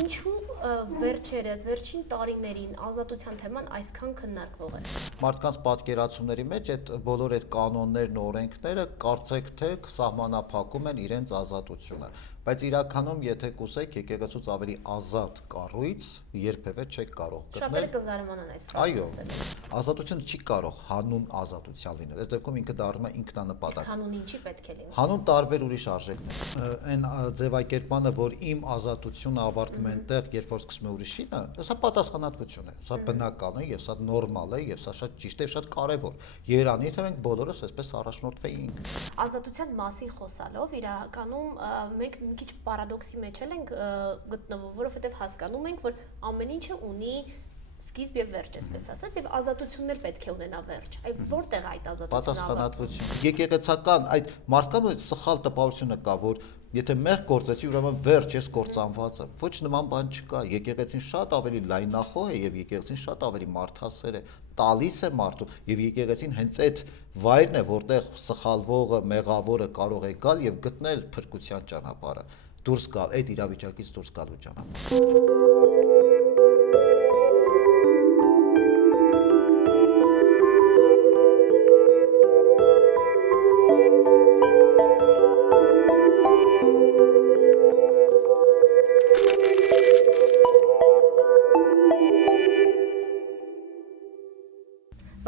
Ինչու վերջերս, վերջին տարիներին ազատության թեման այսքան քննարկվող է։ Մարդկանց պատկերացումների մեջ այդ բոլոր այդ կանոններն ու օրենքները կարծեք թե սահմանափակում են իրենց ազատությունը, բայց իրականում եթե կուզեք եկեղեցուց ավելի ազատ կառույց երբևէ չեք կարող գտնել։ Շատերը կզարմանան այս Այո, ֆրազը։ ազատությունը չի կարող հանուն ազատության լինել։ Այս դեպքում ինքը դառնում է ինքնանպատակ։ Հանուն ինչի պետք է լինի։ Հանուն տարբեր ուրիշ արժեքներ։ Այն ձևակերպանը, որ իմ ազատությունը ավարտվում է այնտեղ, երբ որ սկսում է ուրիշինը, սա պատասխանատվություն է, սա բնական է եւ սա նորմալ է եւ սա շատ ճիշտ է, շատ կարեւոր։ Երանի թե մենք բոլորս այսպես առաջնորդվեինք։ Ազատության մասին խոսալով իրականում մենք մի քիչ պարադոքսի մեջ ենք գտնվում, որովհետև հասկանում ենք, որ ամեն ինչը ունի սկիզբ եւ վերջ, այսպես ասած, եւ ազատությունն էլ պետք է ունենա վերջ։ Այ որտեղ է այդ ազատությունը։ Պատասխանատվություն։ Եկեղեցական այդ մարդկանց այդ սխալ տպավորությունը կա, որ եթե մեղ գործեցի, ուրեմն վերջ ես կործանված եմ։ Ոչ նման բան չկա։ Եկեղեցին շատ ավելի լայնախոհ է եւ եկեղեցին շատ ավելի մարդասեր է, տալիս է մարդուն եւ եկեղեցին հենց այդ վայրն է, որտեղ սխալվողը, մեղավորը կարող է գալ եւ գտնել փրկության ճանապարհը, դուրս գալ այդ իրավիճակից դուրս գալու ճանապարհը։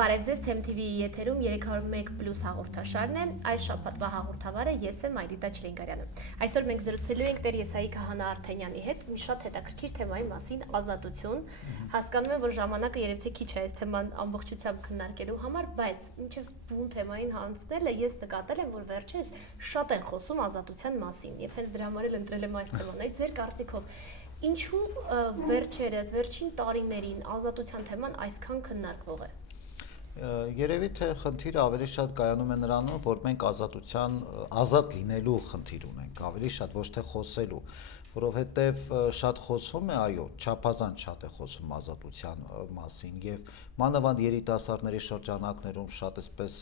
Բարև ձեզ, Թեմ TV-ի եթերում 301+ հաղորդաշարն է, այս շաբաթվա հաղորդավարը ես եմ Այլիտա Չլենգարյանը։ Այսօր մենք զրուցելու ենք Տեր Եսայի Քահանա Արթենյանի հետ մի շատ հետաքրքիր թեմայի մասին՝ ազատություն։ Հասկանում եմ, որ ժամանակը երևի թե քիչ է այս թեման ամբողջությամբ քննարկելու համար, բայց մինչև բուն թեմային հանձնելը ես նկատել եմ, որ վերջերս շատ են խոսում ազատության մասին, եւ հենց դրա համար էլ ընտրել եմ այս թեման։ Այդ ձեր կարծիքով ինչու վերջերս, վերջին տարիներին ազատության թեման այսքան քննարկվող է։ Երևի թե խնդիրը ավելի շատ կայանում է նրանում, որ մենք ազատ լինելու խնդիր ունենք, ավելի շատ ոչ թե խոսելու, որովհետև շատ խոսվում է, այո, չափազանց շատ է խոսում ազատության մասին եւ մանավանդ երիտասարդների շրջանակներում շատ էսպես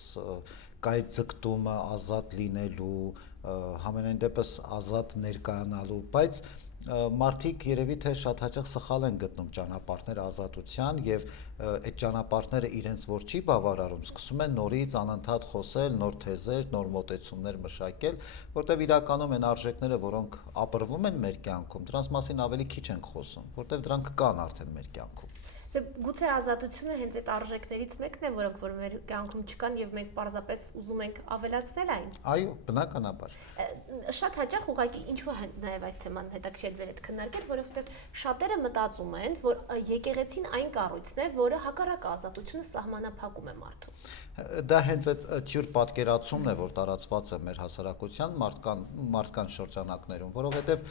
կայ ձգտումը ազատ լինելու, համենայն դեպս ազատ ներկայանալու, բայց մարդիկ երևի թե շատ հաճախ սխալ են գտնում ճանապարհներ ազատության եւ այդ ճանապարհները իրենց որ չի բավարարում, սկսում են նորից անընդհատ խոսել, նոր թեզեր, նոր մոտեցումներ մշակել, որտեղ իրականում են արժեքները, որոնք ապրվում են մեր կյանքում, դրանց մասին ավելի քիչ ենք խոսում, որտեղ դրանք կան արդեն մեր կյանքում։ Գուցե ազատությունը հենց այդ արժեքներից մեկն է, որոնք որ մեր կյանքում չկան եւ մենք պարզապես ուզում ենք ավելացնել այն։ Այո, բնականաբար։ Շատ հաճախ ուղղակի ինչու է նաեւ այս թեման հետաքրքիր ձեր հետ քննարկել, որովհետեւ շատերը մտածում են, որ եկեղեցին այն կառույցն է, որը հակառակ ազատությունը սահմանափակում է մարդուն։ Դա հենց այդ թյուր պատկերացումն է, որ տարածված է մեր հասարակության մարդկանց շրջանակներում, որովհետև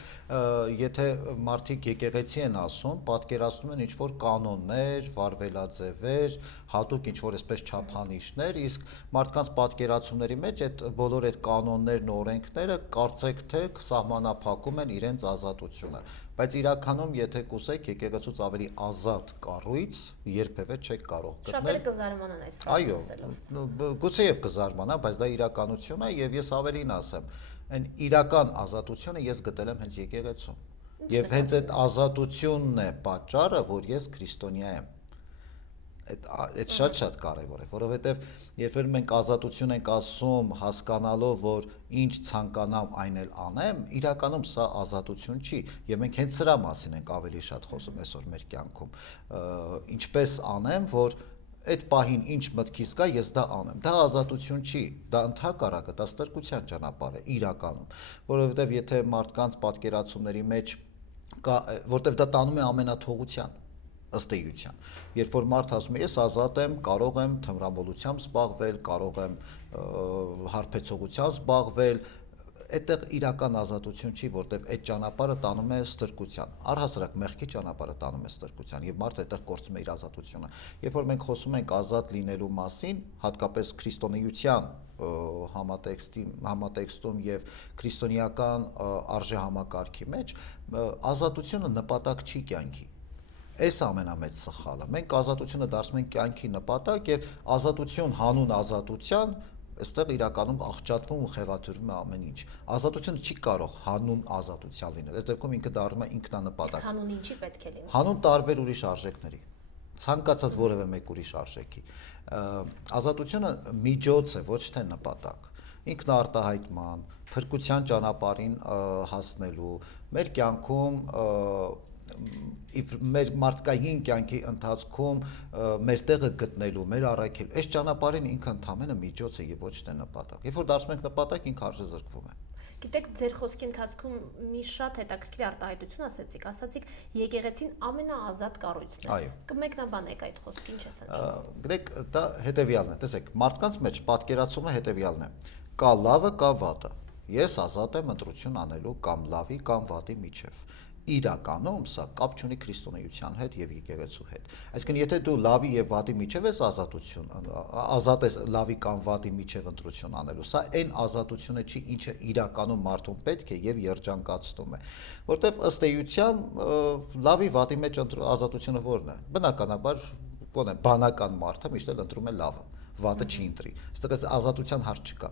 եթե մարդիկ եկեղեցի են ասում, պատկերացնում են ինչ-որ կանոններ, վարվելաձևեր, հատուկ ինչ-որ այսպես չափանիշներ, իսկ մարդկանց պատկերացումների մեջ այդ բոլոր այդ կանոններն ու օրենքները կարծեք թե սահմանափակում են իրենց ազատությունը, բայց իրականում եթե կուզեք եկեղեցուց ավելի ազատ կառույց երբևէ չեք կարող գտնել։ Շատերը կզարմանան այս ֆրազով։ Գուցեև կզարմանա, բայց դա իրականություն է եւ ես ավելին ասեմ, այն իրական ազատությունը ես գտել եմ հենց եկեղեցում։ Եվ հենց այդ ազատությունն է պատճառը, որ ես քրիստոնյա եմ։ Այդ շատ կարևոր է, որովհետև երբ որ մենք ազատություն ենք ասում, հասկանալով, որ ինչ ցանկանամ այն էլ անեմ, իրականում սա ազատություն չի, եւ մենք հենց սրա մասին ենք ավելի շատ խոսում այսօր մեր կյանքում։ Ինչպես անեմ, որ այդ պահին ինչ մտքիս կա, ես դա անեմ։ Դա ազատություն չի, դա ընդհակառակը, դա ստրկության ճանապարհ է իրականում, որովհետև եթե մարդկանց պատկերացումների մեջ կա, որտեվ դա տանում է ամենաթողության ըստ էության։ Երբ որ մարդ ասում է, ես ազատ եմ, կարող եմ թմրամոլությամբ զբաղվել, կարող եմ հարբեցողությամբ զբաղվել, այդտեղ իրական ազատություն չի, որտեղ այդ ճանապարհը տանում է ստրկության, առհասարակ մեղքի ճանապարհը տանում է ստրկության եւ մարդը այդտեղ կորցնում է իր ազատությունը։ Երբ որ մենք խոսում ենք ազատ լինելու մասին, հատկապես քրիստոնեության համատեքստում եւ քրիստոնեական արժեհամակարգի մեջ, ազատությունը նպատակ չի կյանքի։ Այս ամենամեծ սխալը։ Մենք ազատությունը դարձնում ենք կյանքի նպատակ եւ ազատություն հանուն ազատության այստեղ իրականում աղճատվում ու խեղաթյուրվում է ամեն ինչ։ Ազատությունը չի կարող հանուն ազատության լինել։ Այս դեպքում ինքը դառնում է ինքնանպատակ։ Հանուն ինչի պետք է լինի։ Հանուն տարբեր ուրիշ արժեքների, ցանկացած որևէ մեկ ուրիշ արժեքի։ Ազատությունը միջոց է, ոչ թե նպատակ։ Ինքնարտահայտման, փրկության ճանապարհին հասնելու, մեր կյանքում մեր մարդկային կյանքի ընթացքում մեր տեղը գտնելու, մեր առաքել, այս ճանապարհին ինքը ընդհանրապես միջոց է եւ ոչ թե նպատակ։ Երբ որ դարձնում ենք նպատակ, ինքը արժեզրկվում է։ Գիտեք, ձեր խոսքի ընթացքում մի շատ հետաքրքիր արտահայտություն ասացիք եկեղեցին ամենաազատ կառույցն է։ Այո։ Կմեկնաբանեք այդ խոսքը, ինչ է ասում։ Գիտեք, դա հետեւյալն է, տեսեք, մարդկանց մեջ պատկերացումը հետեւյալն է. կա լավը, կա վատը։ Ես ազատ եմ ընտրություն անելու կամ լավի կամ վատի միջև։ Իրականում սա կապ չունի քրիստոնեության հետ եւ եկեղեցու հետ։ Այսինքն, եթե դու լավի եւ վատի միջև ես ազատ ես լավի կամ վատի միջև ընտրություն անելու, սա այն ազատությունը չի, ինչը իրականում մարդուն պետք է եւ երջանկացնում է, որտեվ ըստ էության լավի վատի մեջ ազատությունը ո՞րն է։ Բնականաբար, կոնե բանական մարդը միշտ էլ ընտրում է լավը, վատը չի ընտրի։ Այստեղ այս ազատության հարց չկա։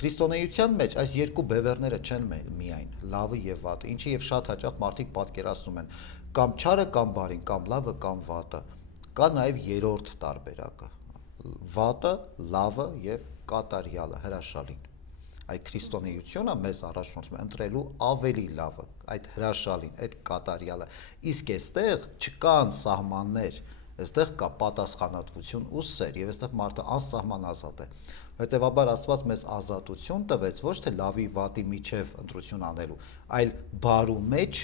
Քրիստոնեության մեջ այս երկու բևեռները չեն միայն լավը եւ վատը, ինչի եւ շատ հաճախ մարդիկ պատկերացնում են կամ չարը կամ բարին, կամ լավը կամ վատը։ Կա նաեւ երրորդ տարբերակը՝ վատը, լավը եւ կատարյալը, հրաշալին։ Այդ քրիստոնեությունը մեզ առաջնորդում է ընտրելու ավելի լավը, այդ հրաշալին, այդ կատարյալը։ Իսկ այստեղ չկան սահմաններ, այստեղ կա պատասխանատվություն ու սեր, եւ այստեղ մարդը անսահման ազատ է։ Հետևաբար Աստված մեզ ազատություն տվեց ոչ թե լավի վատի միջև ընտրություն անելու, այլ բարու մեջ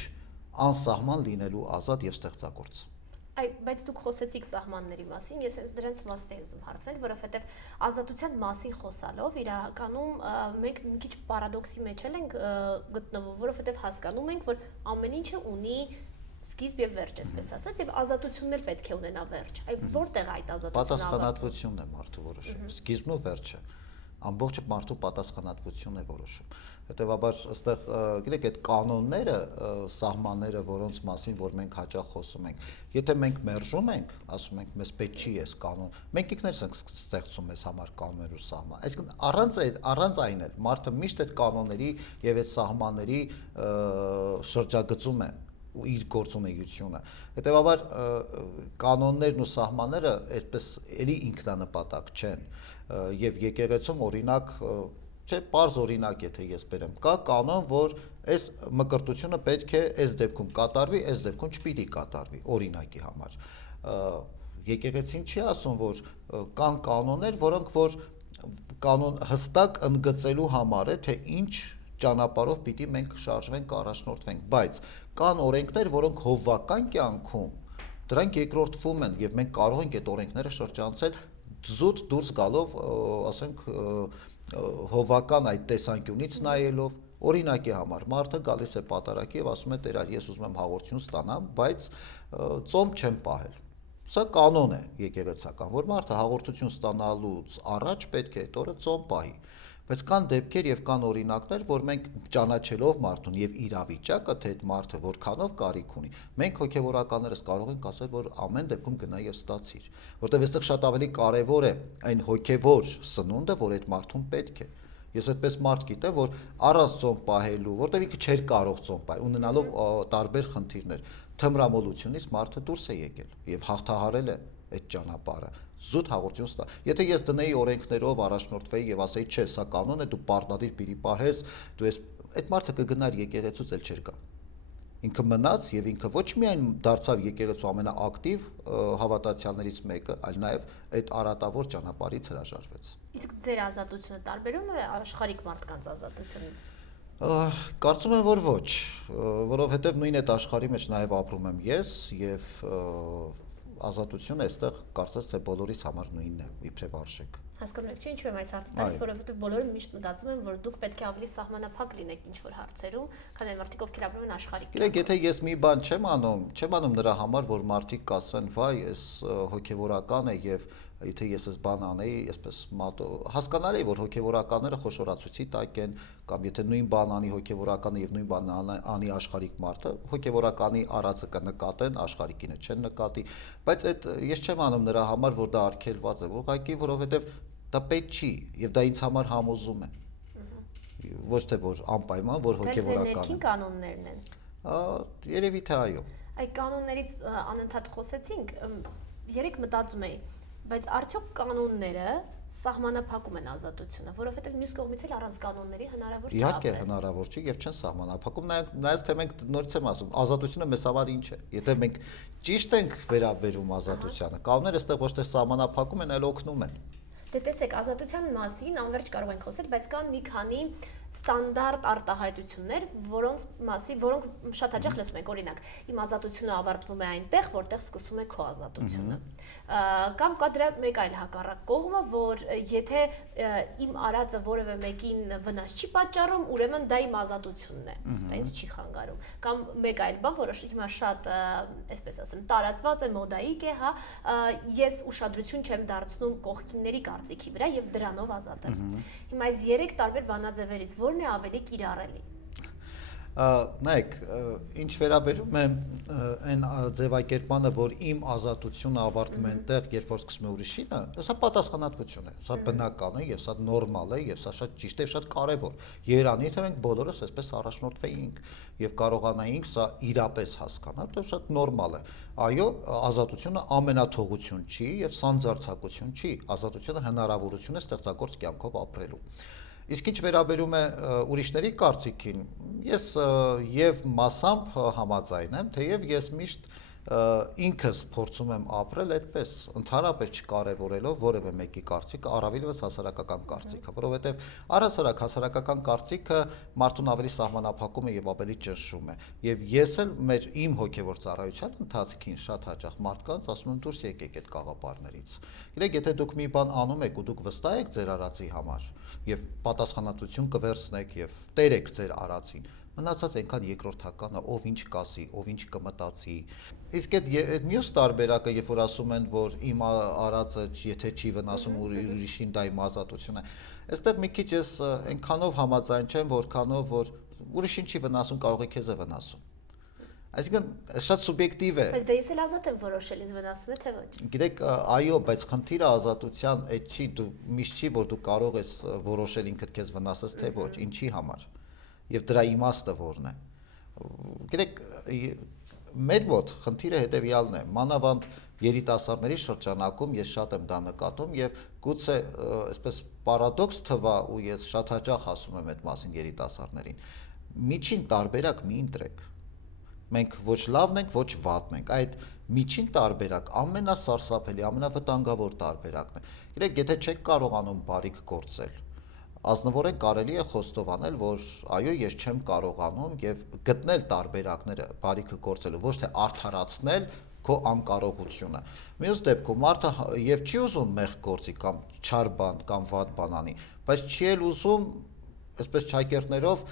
անսահման լինելու ազատ եւ ստեղծագործ։ Բայց դուք խոսեցիք սահմանների մասին, ես հենց դրանց մասն եմ ուզում հարցնել, որովհետև ազատության մասին խոսալով իրականում մենք մի քիչ պարադոքսի մեջ ենք գտնվում, որովհետև հասկանում ենք, որ ամեն ինչը ունի սկիզբ եւ վերջ, այսպես ասած, եւ ազատությունն էլ պետք է ունենա վերջ։ Այ որտեղ է այդ ազատությունը։ Պատասխանատվությունն է մարդու որոշում, սկիզբն ու վերջը։ Ամբողջ մարդու պատասխանատվությունն է որոշում։ Հետևաբար, ըստեղ, գիտեք, այդ կանոնները, սահմանները, որոնց մասին որ մենք հաճախ խոսում ենք, եթե մենք մերժում ենք, ասում ենք, մեզ պետք չի այս կանոն, մենք ինքներս ենք ստեղծում մեզ համար կանոններ ու սահման։ Այսինքն առանց այն էլ մարդը միշտ այդ կանոնների եւ այդ սահմանների շրջագծում է ու իր գործունեությունը։ Հետևաբար կանոններն ու սահմանները այսպես էլի ինքնանպատակ չեն եւ եկեղեցում օրինակ չէ, պարզ օրինակ եթե ես բերեմ, կա կանոն, որ այս մկրտությունը պետք է այս դեպքում կատարվի, այս դեպքում չպիտի կատարվի, օրինակի համար։ Եկեղեցին չի ասում, որ կան կանոններ, որոնք որ կանոն հստակ ընդգծելու համար է, թե ինչ ճանապարհով պիտի մենք շարժվենք, առաջնորդվենք, բայց կան օրենքներ, որոնք հովվական կյանքում դրանք երկրորդվում են եւ մենք կարող ենք այդ օրենքները շրջանցել զուտ դուրս գալով, ասենք, հովվական այդ տեսանկյունից նայելով, օրինակի համար մարդը գալիս է պատարակի եւ ասում է՝ «Տեր, ես ուզում եմ հաղորդություն ստանամ, բայց ծոմ չեմ պահել»։ Սա կանոն է եկեղեցական, որ մարդը հաղորդություն ստանալուց առաջ պետք է այդ օրը ծոմ պահի։ Բայց կան դեպքեր եւ կան օրինակներ, որ մենք ճանաչելով մարդուն եւ իրավիճակը, թե այդ մարդը որքանով կարիք ունի, մենք հոգեվորականներս կարող ենք ասել, որ ամեն դեպքում գնա եւ ստացիր, որտեղ այստեղ շատ ավելի կարեւոր է այն հոգեվոր սնունդը, որ այդ մարդուն պետք է։ Ես այդպես մարդ գիտեմ, որ առանց ծոմ պահելու, որտեղ ինքը չէր կարող ծոմ պահել, ունենալով տարբեր խնդիրներ, թմրամոլությունից մարդը դուրս է եկել եւ հաղթահարել է այդ ճանապարհը։ Զուտ հաղորդություն ստա։ Եթե ես դնեի օրենքներով առաջնորդվեի եւ ասեի, չէ, սա կանոն է, դու պարտադիր պիտի պահես, դու այդ մարդը կգնար եկեղեցուց էլ չէր գա։ Ինքը մնաց եւ ինքը ոչ միայն դարձավ եկեղեցու ամենաակտիվ հավատացյալներից մեկը, այլ նաեւ այդ արատավոր ճանապարհից հրաժարվեց։ Իսկ ձեր ազատությունը տարբերում է աշխարհիկ մարդկանց ազատությունից։ Կարծում եմ, որ ոչ, որովհետեւ նույն այդ աշխարհի մեջ նաեւ ապրում եմ ես եւ ազատությունը այստեղ կարծես թե բոլորիս համար նույնն է, իբրև արժեք։ Հասկանում եք, ինչու եմ այս հարցը տալիս, որովհետև բոլորը միշտ մտածում են, որ դուք պետք է ավելի սահմանափակ լինեք ինչ-որ հարցերում, քան այն մարդիկ, ովքեր ապրում են աշխարհիկ։ Գիտեք, եթե ես մի բան չեմ անում նրա համար, որ մարդիկ կասեն, վայ, այս հոգեվորական է եւ եթե ես այս բան անեի, այսպես հասկանալի է, որ հոգեվորականները խոշորացուցի տակ են, կամ եթե նույն բան անի հոգեվորականը եւ նույն բան անի աշխարհիկ մարդը, հոգեվորականի արածը կնկատեն, աշխարհիկինը չեն նկատի, բայց այդ ես չեմ անում նրա համար, որ դա արգելված է, ուղղակի որովհետեւ դա պետք չի եւ դա ինձ համար համոզում է։ Ոչ թե որ անպայման, որ հոգեվորական ներքին կանոններն են։ Երևի թե այո։ Այդ կանոններից անընդհատ խոսեցինք, երեք մտածում էի, բայց արդյոք կանոնները սահմանափակում են ազատությունը, որովհետև մյուս կողմից էլ առանց կանոնների հնարավոր չէ։ Իհարկե հնարավոր չի եւ չեն սահմանափակում, նայած թե մենք նորից եմ ասում, ազատությունը մեզ համար ինչ է։ Եթե մենք ճիշտ ենք վերաբերում ազատությանը, կանոնները այստեղ ոչ թե սահմանափակում են, այլ օգնում են։ Դե տեսեք, ազատության մասին անվերջ կարող ենք խոսել, բայց կան մի քանի ստանդարտ արտահայտություններ, որոնք շատ հաճախ լսում ենք, օրինակ, իմ ազատությունը ավարտվում է այնտեղ, որտեղ սկսում է քո ազատությունը։ Կամ կա դրա մեկ այլ հակառակ կողմը, որ եթե իմ արածը որևէ մեկին վնաս չի պատճառում, ուրեմն դա իմ ազատությունն է, դա ինձ չի խանգարում։ Կամ մեկ այլ բան, որը հիմա շատ, այսպես ասեմ, տարածված է, մոդայիկ է, հա, ես ուշադրություն չեմ դարձնում կողքինների կարծիքի վրա եւ դրանով ազատ եմ։ Հիմա այս 3 տարբեր բանաձևերից որն է ավելի կիրառելի։ Նայեք, ինչ վերաբերում է այն ձևակերպմանը, որ իմ ազատությունը ավարտվում է այնտեղ, երբ որ սկսում է ուրիշինը, սա պատասխանատվություն է, սա բնական է եւ սա նորմալ է եւ սա շատ ճիշտ է, շատ կարեւոր։ Երանի թե մենք բոլորս այսպես առաջնորդվեինք եւ կարողանայինք սա իրապես հասկանալ, դա շատ նորմալ է։ Այո, ազատությունը ամենաթողություն չի եւ սանձարձակություն չի, ազատությունը հնարավորություն է ստեղծագործ կյանքով ապրելու։ Իսկ ինչ վերաբերում է ուրիշների կարծիքին, ես եւ մասամբ համաձայն եմ, թեև ես միշտ ինքս փորձում եմ ապրել այդպես, ընդհանրապես չկարևորելով որևէ մեկի կարծիքը, առավելևս հասարակական կարծիքը, որովհետեւ առհասարակ հասարակական կարծիքը մարդուն ավելի սահմանափակում է եւ ավելի ճնշում է։ Եվ ես էլ իմ հոգեվոր ծառայության ընթացքին շատ հաճախ մարդկանց ասում եմ դուրս եկեք այդ կաղապարներից։ Գիտեք, եթե դուք մի բան անում եք ու դուք վստահ եք ձեր արածի համար եւ պատասխանատվություն կվերցնեք եւ տերեք ձեր արածին, մնացած այնքան երկրորդականը, ով ինչ կասի, ով ինչ կմտածի։ Իսկ այդ մյուս տարբերակը, երբ որ ասում են, որ իմ արածը եթե չի վնասում ուրիշին, դա իմ ազատությունն է, այստեղ մի քիչ ես այնքանով համաձայն չեմ, որքանով որ ուրիշին չի վնասում, կարող է քեզ է վնասում։ Այսինքն շատ սուբյեկտիվ է։ Բայց դա ես էլ ազատ եմ որոշել, ինձ վնասում է թե ոչ։ Գիտեք, այո, բայց խնդիրը ազատության այդ չի, դու միշտ չի, որ դու կարող ես որոշել ինքդ քեզ վնասես թե ոչ, ինչի համար։ Եվ դրա իմաստը որն է։ Գիտեք, մեր մոտ խնդիրը հետևյալն է, մանավանդ երիտասարդների շրջանակում ես շատ եմ դա նկատում եւ գուցե այսպես պարադոքս թվա ու ես շատ հաճախ ասում եմ այդ մասին երիտասարդներին։ Միջին տարբերակ մի ընտրեք։ Մենք ոչ լավն ենք, ոչ վատն ենք։ Այդ միջին տարբերակ ամենասարսափելի, ամենավտանգավոր տարբերակն է։ Գիտեք, եթե չեք կարողանում բարիք գործել, ազնվորեն կարելի է խոստովանել, որ այո, ես չեմ կարողանում եւ գտնել տարբերակները բարիքը գործելու, ոչ թե արդարացնել քո անկարողությունը։ Մյուս դեպքում մարդը եւ չի ուզում մեղք գործի կամ չար բան կամ վատ բան անի, բայց չի էլ ուզում այսպես չայկերտներով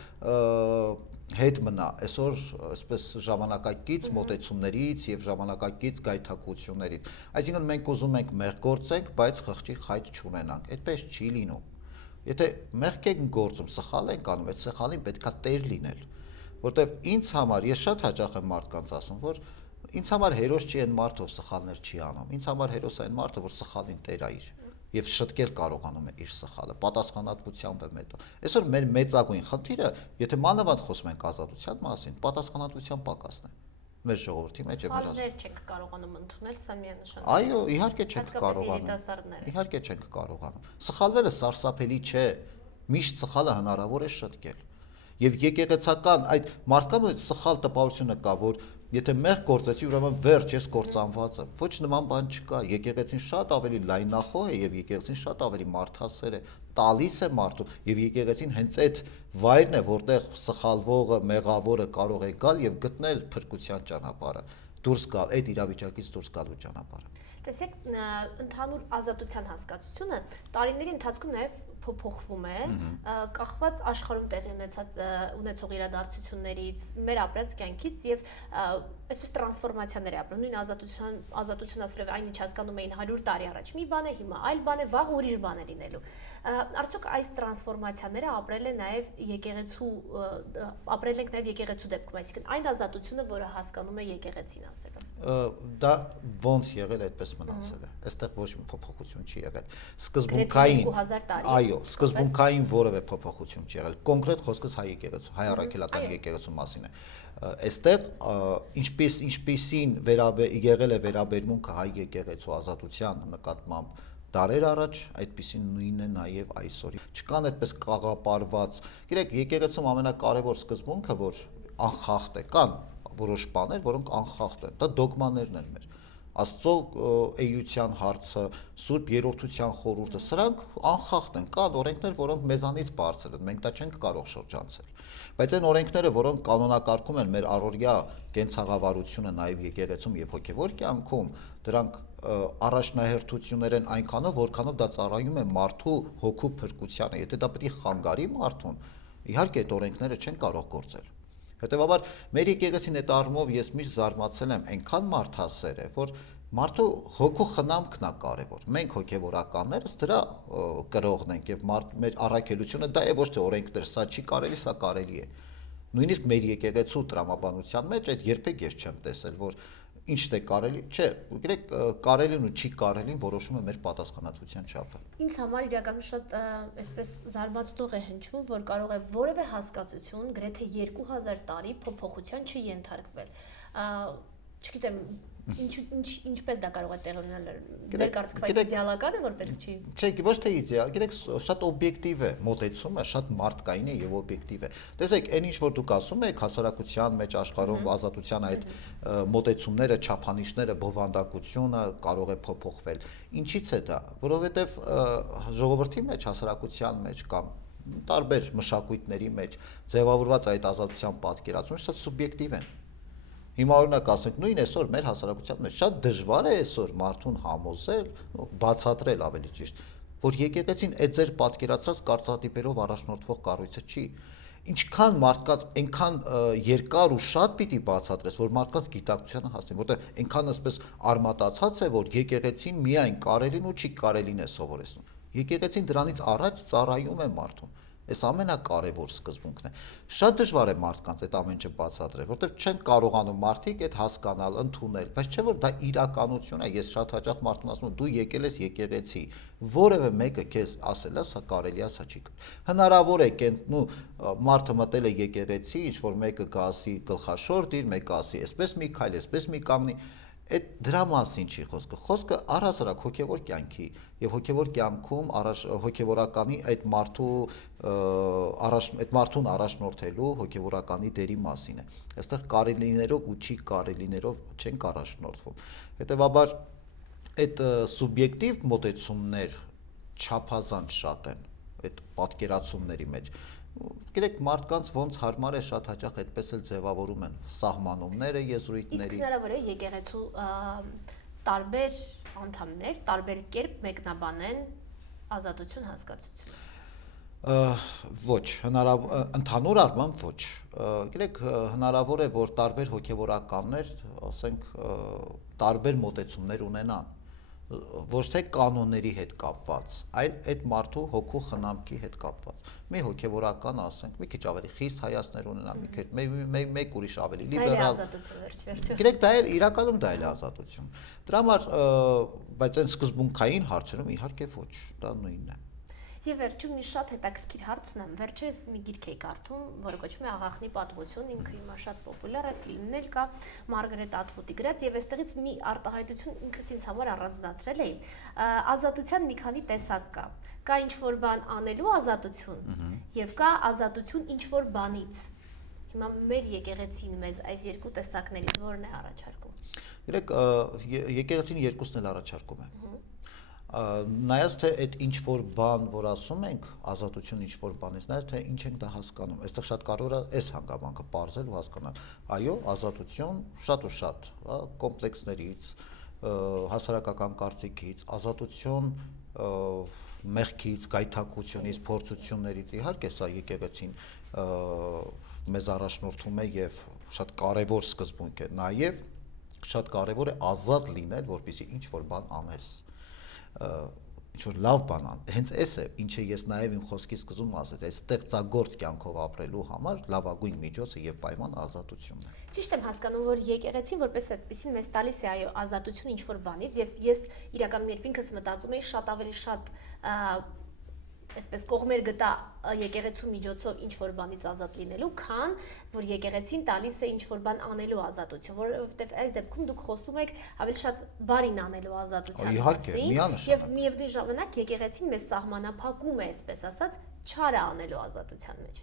հետ մնա այսօր այսպես ժամանակակից մոտեցումներից եւ ժամանակակից գայթակղություններից։ Այսինքն մենք ուզում ենք մեղք գործենք, բայց խղճի խայտ չունենանք։ Այդպես չի լինում։ Եթե մեղք ենք գործում, սխալ ենք անում, այդ սխալին պետքա տեր լինել, որտեվ ինձ համար ես շատ հաճախ եմ մարդկանց ասում, որ ինձ համար հերոս չի այն մարդը, ով սխալներ չի անում, ինձ համար հերոս այն մարդը, որ սխալին տեր է իր եւ շտկել կարողանում է իր սխալը, պատասխանատվությամբ է մետը։ Այսօր մեր մեծագույն խնդիրը, եթե մանավանդ խոսում ենք ազատության մասին, պատասխանատվության պակասն է։ Մեր ժողովրդի մեջ է մեր սխալներ չեք կարողանում ընդունել, սա միանշանակ։ Այո, իհարկե չենք կարողանում։ Իհարկե չենք կարողանում։ Սխալվելը սարսափելի չէ։ Միշտ սխալը հնարավոր է շտկել։ Եվ եկեղեցական այդ մարդկանց սխալ տպավորությունը կա, որ եթե մեղք գործեցի, ուրեմն վերջ, ես կործանված եմ։ Ոչ նման բան չկա։ Եկեղեցին շատ ավելի լայնախոհ է եւ եկեղեցին շատ ավելի մարդասեր է, տալիս է մարդուն եւ եկեղեցին հենց այդ վայրն է, որտեղ սխալվողը, մեղավորը կարող է գալ եւ գտնել փրկության ճանապարհը, դուրս գալ այդ իրավիճակից դուրս գալու ճանապարհը։ Տեսեք, ընդհանուր ազատության հասկացությունը տարիների ընթացքում նաև փոփոխվում է, կախված աշխարհում տեղի ունեցող իրադարձություններից, մեր ապրած կյանքից եւ այսպես տրանսֆորմացիաներ է ապրում։ Նույն ազատությունասրով այն ինչ հասկանում էին 100 տարի առաջ մի բան է, հիմա այլ բան է, վաղ ուրիշ բան է լինելու։ Արդյոք այս տրանսֆորմացիաները ապրել ենք նաեւ եկեղեցու դեպքում, այսինքն այն ազատությունը, որը հասկանում է եկեղեցին ասելով։ Դա ոնց եղել այդպես մնացել է։ Այստեղ ոչ մի փոփոխություն չի եղել։ Սկզբունքային, 2000 տարի։ այո, սկզբունքային որևէ փոփոխություն չի եղել։ Կոնկրետ խոսքս հայ եկեղեցու, հայ առաքելական եկեղեցու մասին է։ Այստեղ ինչպիսին եղել է վերաբերմունքը հայ եկեղեցու ազատության նկատմամբ դարեր առաջ, այդպիսին նույնն է նաև այսօր։ Չկան այդպես կաղապարված, գիտեք, եկեղեցում ամենակարևոր սկզբունքը, որ անխախտ է, կան որոշ բաներ, որոնք անխախտ են, դա դոգմաներն են մեր։ Աստծո էյության հարցը, Սուրբ Երրորդության խորհուրդը, սրանք անխախտ են, կան օրենքներ, որոնք մեզանից բարձր են, մենք դա չենք կարող շրջանցել։ Բայց այն օրենքները, որոնք կանոնակարգում են մեր առօրյա կենցաղավարությունը նաև եկեղեցում եւ հոգեվոր կյանքում, դրանք առաջնահերթություններ են այնքանով, որքանով դա ծառայում է մարդու հոգու փրկությանը։ Եթե դա պետք է խանգարի մարդուն, իհարկե այդ օրենքները չեն կարող գործել։ Հետևաբար մեր եկեղեցին այդ առումով ես միշտ զարմացել եմ, այնքան մարդասեր է, որ մարդու հոգու խնամքն է կարևոր։ Մենք հոգևորականներս դրա կրողն ենք եւ մեր առաքելությունը դա է, ոչ թե օրենքներ, սա չի կարելի, սա կարելի է։ Նույնիսկ մեր եկեղեցու տրամաբանության մեջ այդ երբեք ես չեմ տեսել, որ ինչն է կարելի, չէ, գիտեք, կարելին ու չի կարելին որոշում է մեր պատասխանատվության չափը։ Ինձ համար իրականում շատ այսպես զարմացնող է հնչում, որ կարող է որևէ հասկացություն գրեթե 2000 տարի փոփոխության չի ենթարկվել։ Չգիտեմ, ինչպես դա կարող է տեղի ունենալ։ Ձեր կարծիքով այդ իդեալական է, որ պետք չի։ Չէ, ոչ թե իդեալ, գիտեք, շատ օբյեկտիվ է մոտեցումը, շատ մարդկային է եւ օբյեկտիվ է։ Տեսեք, այն ինչ որ դուք ասում եք հասարակության մեջ աշխարհում ազատության այդ մոտեցումները, չափանիշները, բովանդակությունը կարող է փոփոխվել։ Ինչից է դա, որովհետեւ ժողովրդի մեջ, հասարակության մեջ կամ տարբեր մշակույթների մեջ ձևավորված այդ ազատության պատկերացումները շատ սուբյեկտիվ են։ Հիմա օրինակ ասենք նույն այսօր մեր հասարակության մեջ շատ դժվար է այսօր մարդուն համոզել, բացատրել ավելի ճիշտ, որ եկեղեցին այդ ձեր պատկերացրած կարծրատիպերով առաջնորդվող կառույցը չի։ Ինչքան մարդկանց այնքան երկար ու շատ պիտի բացատրես, որ մարդկանց գիտակցությանը հասնի, որտեղ այնքան ասես արմատացած է, որ եկեղեցին միայն կարելին ու չի կարելին է սովորեցնում։ Եկեղեցին դրանից առաջ ծառայում է մարդուն։ Այս ամենակարևոր սկզբունքն է։ Շատ դժվար է մարդկանց այդ ամեն ինչը բացատրել, որովհետև չեն կարողանում մարդիկ այդ հասկանալ, ընդունել, բայց չէ որ դա իրականություն է։ Ես շատ հաճախ մարդուն ասում եմ, դու եկել ես եկեղեցի, որևէ մեկը քեզ ասել է, սա կարելի է, սա չի կարելի։ Հնարավոր է մարդը մտել է եկեղեցի, ինչ որ մեկը գասի գլխաշոր դիր, մեկը ասի, այսպես մի քայլ, այսպես մի կանգնի։ Այդ դրա մասին չի խոսքը։ Խոսքը առհասարակ հոգևոր կյանքի եւ հոգևոր կյանքում հոգևորականի այդ մարդուն առաջնորդելու հոգևորականի դերի մասին է։ Այստեղ կարելիներով ու չի կարելիներով չենք առաջնորդվում։ Հետևաբար այդ սուբյեկտիվ մոտեցումներ չափազանց շատ են այդ պատկերացումների մեջ։ Գիտեք, մարդկանց ոնց հարմար է շատ հաճախ այդպես էլ ձևավորում են սահմանումները եզրույթների։ Իսկ հնարավոր է եկեղեցու տարբեր անդամներ տարբեր կերպ մեկնաբանեն ազատություն հասկացությունը։ Ոչ, ընդհանուր առմամբ ոչ։ Գիտեք, հնարավոր է, որ տարբեր հոգևորականներ, ասենք, տարբեր մոտեցումներ ունենան, ոչ թե կանոնների հետ կապված, այլ այդ մարդու հոգու խնամքի հետ կապված։ Մի հոգևորական, ասենք, մի քիչ ավելի խիստ հայացքներ ունենա, մեկ ուրիշ ավելի լիբերալ։ Գիտեք, դա էլ իրականում դա էլ է ազատություն։ Դրա համար, բայց այն սկզբունքային հարցերում իհարկե ոչ, դա նույնն է։ Եվ վերջում մի շատ հետաքրքիր հարց ունեմ։ Վերջերս մի գիրք էի կարդում, որը կոչվում է Աղախնի պատմություն, ինքը հիմա շատ պոպուլյար է, ֆիլմն էլ կա, Մարգարետ Աթվուդի գրած, եւ այստեղից մի արտահայտություն ինքս ինձ համար առանձնացրել էի։ Ազատության մի քանի տեսակ կա։ Կա ինչ-որ բան անելու ազատություն եւ կա ազատություն ինչ-որ բանից։ Հիմա մեր եկեղեցին մեզ այս երկու տեսակներից որն է առաջարկում։ Գիտեք, եկեղեցին երկուսն էլ առաջարկում է։ Նայած թե այդ ինչ որ բան, որ ասում ենք, ազատություն ինչ որ բանից, նայած թե ինչ ենք դա հասկանում։ Այստեղ շատ կարևոր է այս հանգամանքը պարզել ու հասկանալ։ Այո, ազատություն շատ ու շատ, կոմպլեքսներից, հասարակական կարծիքից, ազատություն մեղքից, գայթակղությունից, փորձություններից իհարկե սա եկեղեցին մեզ առաջնորդում է եւ շատ կարեւոր սկզբունք է, նաեւ շատ կարեւոր է ազատ լինել, որպեսզի ինչ որ բան անես, ինչ որ լավ բան ան, հենց էս է, ինչը ես նաեւ իմ խոսքի սկզբում ասեցի, այս ստեղծագործ կյանքով ապրելու համար լավագույն միջոցը եւ պայմանը ազատությունն է։ Ճիշտ եմ հասկանում, որ եկեղեցին որպես այդպեսին մեզ տալիս է այո ազատություն ինչ որ բանից եւ ես իրականում երբ ինքս մտածում էի շատ ավելի շատ այսպես կողմեր գտա եկեղեցու միջոցով ինչ որ բանից ազատ լինելու, քան որ եկեղեցին տալիս է ինչ որ բան անելու ազատություն, որովհետև այս դեպքում դուք խոսում եք ավելի շատ բարին անելու ազատության մասին, եւ միևնույն ժամանակ եկեղեցին մեզ սահմանափակում է, այսպես ասած, չարը անելու ազատության մեջ։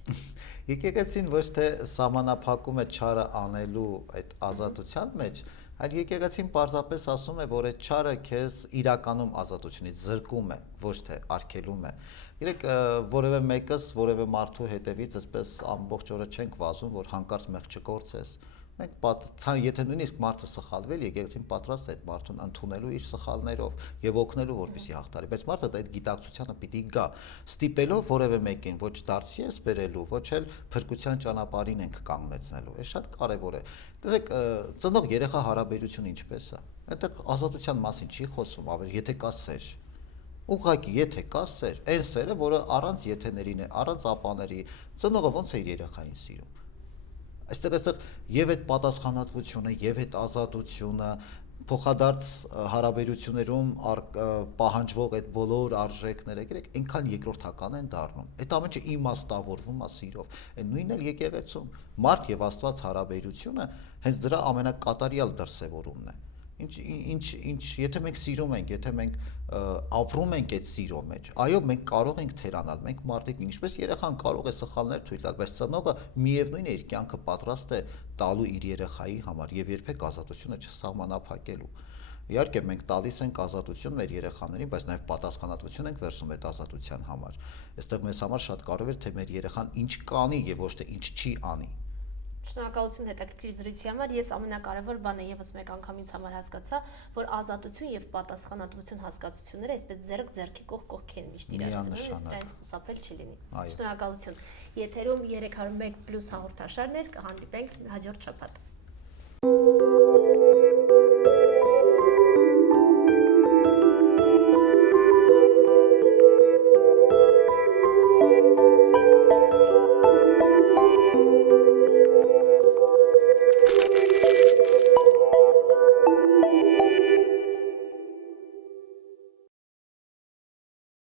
Եկեղեցին ոչ թե սահմանափակում է չարը անելու այդ ազատության մեջ, այլ եկեղեցին պարզապես ասում է, որ այդ չարը քեզ իրականում ազատությունից զրկում է, ոչ թե արգելում է։ Իրեք որևէ մեկս, որևէ մարդու հետևից այսպես ամբողջ օրը չենք վազում, որ հանկարծ մեղք չկործես։ Մենք եթե նույնիսկ մարդը սխալվել, եկեղեցին պատրաստ է այդ մարդուն ընդունելու իր սխալներով եւ օգնելու, որպեսզի հաղթարի, բայց մարդը այդ գիտակցությանը պիտի գա, ստիպելով որևէ մեկին ոչ դարձի ես բերելու, ոչ էլ փրկության ճանապարհին ենք կանգնեցնելու։ Այս շատ կարեւոր է։ Տեսեք, ծնող երեխա հարաբերությունը ինչպես է։ Այդտեղ ազատության մասին չի խոսում, ավելի եթե կա սեր։ Ուղղակի եթե կա սեր, այն սերը, որը առանց եթեներին է, առանց ապաների, ծնողը ոնց է իր երեխային սիրում։ Այստեղ եւ այդ պատասխանատվությունը, եւ այդ ազատությունը, փոխադարձ հարաբերություններում պահանջվող այդ բոլոր արժեքները, գիտեք, այնքան երկրորդական են դառնում։ Այդ ամենը իմաստավորվում է սիրով։ Այն նույնն էլ եկեղեցում մարդ եւ Աստված հարաբերությունը հենց դրա ամենակատարյալ դրսեւորումն է։ Եթե մենք սիրում ենք, եթե մենք ապրում ենք այդ սիրո մեջ, այո, մենք կարող ենք թերանալ, մենք մարդիկ, ինչպես երեխան կարող է սխալներ թույլ տալ, բայց ծնողը միևնույն է իր կյանքը պատրաստ է տալու իր երեխայի համար եւ երբեք ազատությունը չսահմանափակելու։ Իհարկե մենք տալիս ենք ազատություն մեր երեխաներին, բայց նաեւ պատասխանատվություն ենք վերցնում այդ ազատության համար։ Այստեղ մեզ համար շատ կարեւոր է թե մեր երեխան ինչ կանի եւ ոչ թե ինչ չի անի։ Շնորհակալություն հետաքրքիր զրույցի համար։ Ես ամենակարևոր բանը եւս մեկ անգամ ինձ համար հասկացա, որ ազատություն եւ պատասխանատվություն հասկացությունները այսպես ձեռք ձեռքի կողք են միշտ իրար, դրանից խուսափել չլինի։ Շնորհակալություն։ Եթերում 301+ հաղորդաշարներ, կհանդիպենք հաջորդ շաբաթ։